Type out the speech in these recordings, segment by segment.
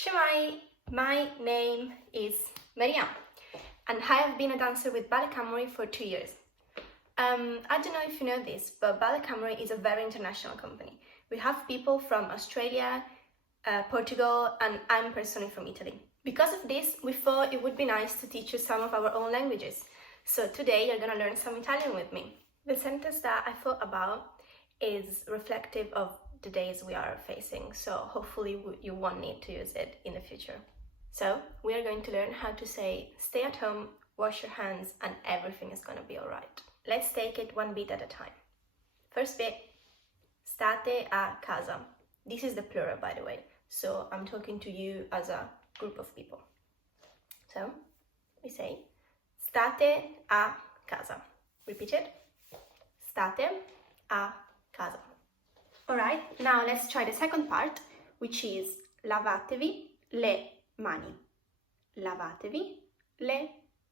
Shemai, my name is Maria and I have been a dancer with Ballet Camera for 2 years. I don't know if you know this, but Ballet Camera is a very international company. We have people from Australia, Portugal, and I'm personally from Italy. Because of this, we thought it would be nice to teach you some of our own languages. So today you're gonna learn some Italian with me. The sentence that I thought about is reflective of the days we are facing, so hopefully you won't need to use it in the future. So we are going to learn how to say stay at home, wash your hands, and everything is gonna be alright. Let's take it one bit at a time. First bit, state a casa. This is the plural, by the way, so I'm talking to you as a group of people. So we say state a casa. Repeat it. State a casa. Alright, now let's try the second part, which is lavatevi le mani. Lavatevi le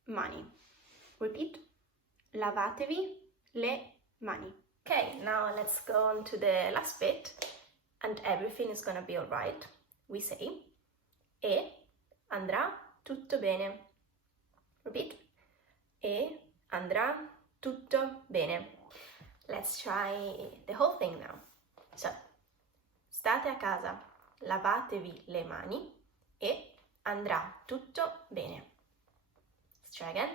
mani. Repeat. Lavatevi le mani. Okay, now let's go on to the last bit, and everything is gonna be alright. We say e andrà tutto bene. Repeat. E andrà tutto bene. Let's try the whole thing now. So, state a casa, lavatevi le mani e andrà tutto bene. Let's try again.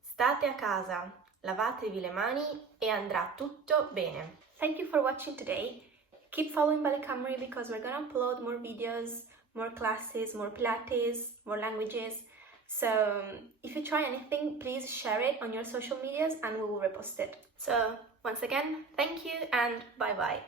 State a casa, lavatevi le mani e andrà tutto bene. Thank you for watching today. Keep following Ballet Camera because we're gonna upload more videos, more classes, more Pilates, more languages. So if you try anything, please share it on your social medias and we will repost it. So once again, thank you and bye bye.